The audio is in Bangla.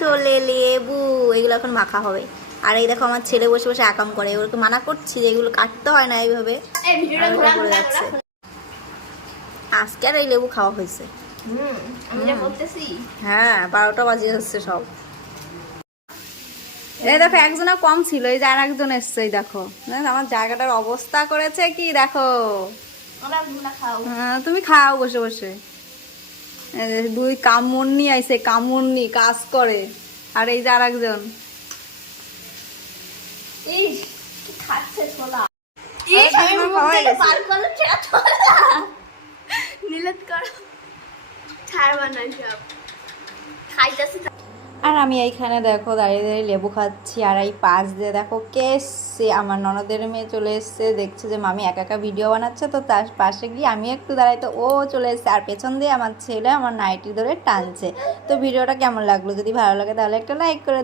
চলে লেবু এগুলো এখন মাখা হবে। আর এই দেখো আমার ছেলে বসে বসে আকাম করে ওগুলোকে মানা করছি যে এগুলো কাটতে হয় না এইভাবে। পড়ে যাচ্ছে। আজকে আর এই লেবু খাওয়া হয়েছে। হ্যাঁ বারোটা বাজে হচ্ছে সব। এই দেখো একজনা কম ছিল এই যে আর একজন এসছে এই দেখো। আমার জায়গাটার অবস্থা করেছে কি দেখো। খাও। হ্যাঁ, তুমি খাও বসে বসে। দুই কামুন্নি আইছে কামুন্নি কাজ করে। আর এই যে আর একজন নিলত করো। ছাড়বা না সব খাইতেছি আর আমি এইখানে দেখো দাঁড়িয়ে দাঁড়িয়ে লেবু খাচ্ছি, আর এই পাশ দিয়ে দেখো কে এসছে আমার ননদের মেয়ে চলে এসছে। দেখছে যে মামি একা একা ভিডিও বানাচ্ছে, তো তার পাশে গিয়ে আমি একটু দাঁড়াই, তো ও চলে এসছে। আর পেছন দিয়ে আমার ছেলে আমার নাইটি ধরে টানছে। তো ভিডিওটা কেমন লাগল? যদি ভালো লাগে তাহলে একটা লাইক করে দিই